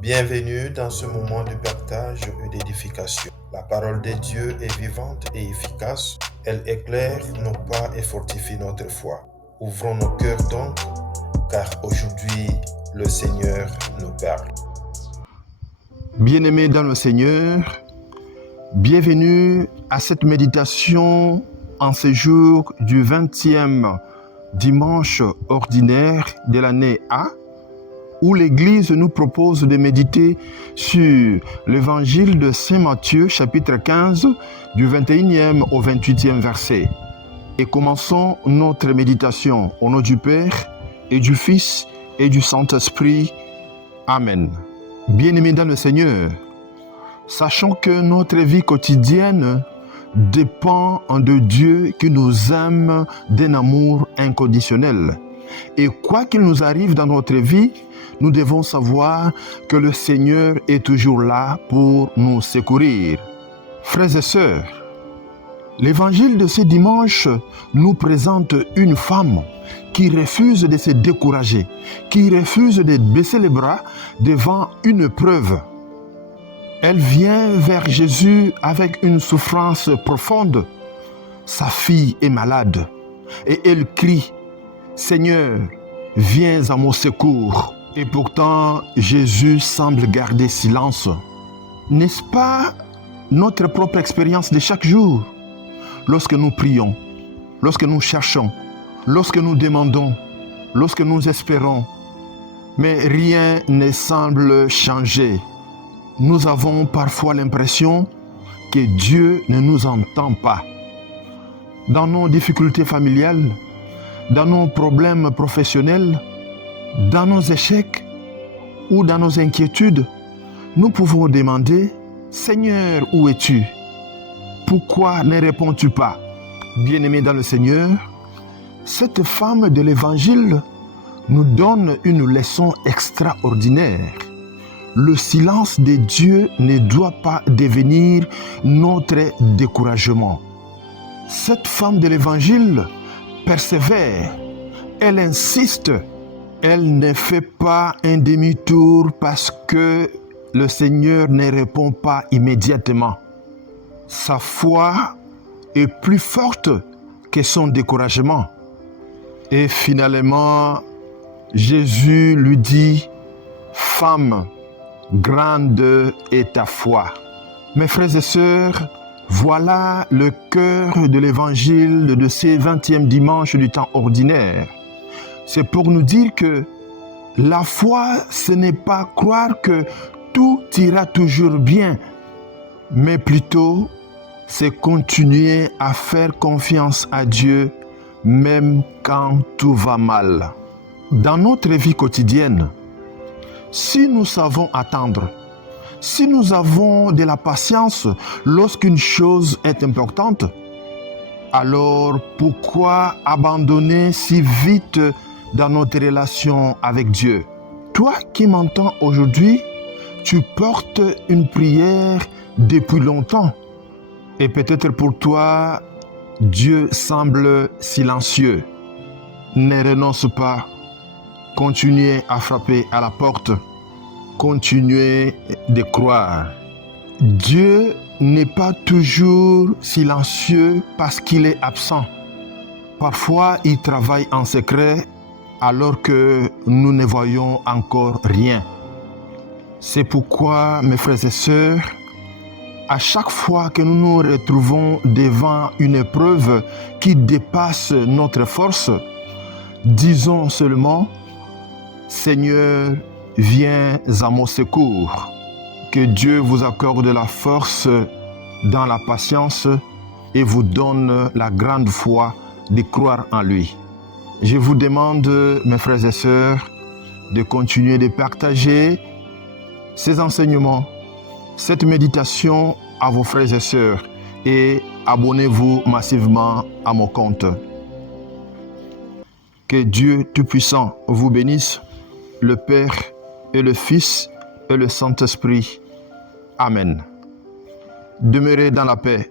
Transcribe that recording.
Bienvenue dans ce moment de partage et d'édification. La parole de Dieu est vivante et efficace. Elle éclaire nos pas et fortifie notre foi. Ouvrons nos cœurs donc, car aujourd'hui, le Seigneur nous parle. Bien-aimés dans le Seigneur, bienvenue à cette méditation en ce jour du 20e dimanche ordinaire de l'année A, où l'Église nous propose de méditer sur l'évangile de Saint Matthieu, chapitre 15, du 21e au 28e verset. Et commençons notre méditation au nom du Père et du Fils et du Saint-Esprit. Amen. Bien-aimés dans le Seigneur, sachons que notre vie quotidienne dépend de Dieu qui nous aime d'un amour inconditionnel. Et quoi qu'il nous arrive dans notre vie, nous devons savoir que le Seigneur est toujours là pour nous secourir. Frères et sœurs, l'évangile de ce dimanche nous présente une femme qui refuse de se décourager, qui refuse de baisser les bras devant une preuve. Elle vient vers Jésus avec une souffrance profonde. Sa fille est malade et elle crie « Seigneur, viens à mon secours ». Et pourtant, Jésus semble garder silence. N'est-ce pas notre propre expérience de chaque jour? Lorsque nous prions, lorsque nous cherchons, lorsque nous demandons, lorsque nous espérons, mais rien ne semble changer. Nous avons parfois l'impression que Dieu ne nous entend pas. Dans nos difficultés familiales, dans nos problèmes professionnels, dans nos échecs ou dans nos inquiétudes, nous pouvons demander « Seigneur, où es-tu? Pourquoi ne réponds-tu pas ?» Bien-aimés dans le Seigneur, cette femme de l'Évangile nous donne une leçon extraordinaire. Le silence de Dieu ne doit pas devenir notre découragement. Cette femme de l'Évangile persévère, elle insiste, elle ne fait pas un demi-tour parce que le Seigneur ne répond pas immédiatement. Sa foi est plus forte que son découragement. Et finalement, Jésus lui dit « Femme, grande est ta foi ». Mes frères et sœurs, voilà le cœur de l'évangile de ce 20e dimanche du temps ordinaire. C'est pour nous dire que la foi, ce n'est pas croire que tout ira toujours bien, mais plutôt c'est continuer à faire confiance à Dieu même quand tout va mal. Dans notre vie quotidienne, si nous savons attendre, si nous avons de la patience lorsqu'une chose est importante, alors pourquoi abandonner si vite dans notre relation avec Dieu? Toi qui m'entends aujourd'hui, tu portes une prière depuis longtemps. Et peut-être pour toi, Dieu semble silencieux. Ne renonce pas. Continuez à frapper à la porte. Continuez de croire. Dieu n'est pas toujours silencieux parce qu'il est absent. Parfois, il travaille en secret alors que nous ne voyons encore rien. C'est pourquoi, mes frères et sœurs, à chaque fois que nous nous retrouvons devant une épreuve qui dépasse notre force, disons seulement « Seigneur, viens à mon secours ». Que Dieu vous accorde la force dans la patience et vous donne la grande foi de croire en lui. Je vous demande, mes frères et sœurs, de continuer de partager ces enseignements, cette méditation à vos frères et sœurs et abonnez-vous massivement à mon compte. Que Dieu Tout-Puissant vous bénisse, le Père et le Fils et le Saint-Esprit. Amen. Demeurez dans la paix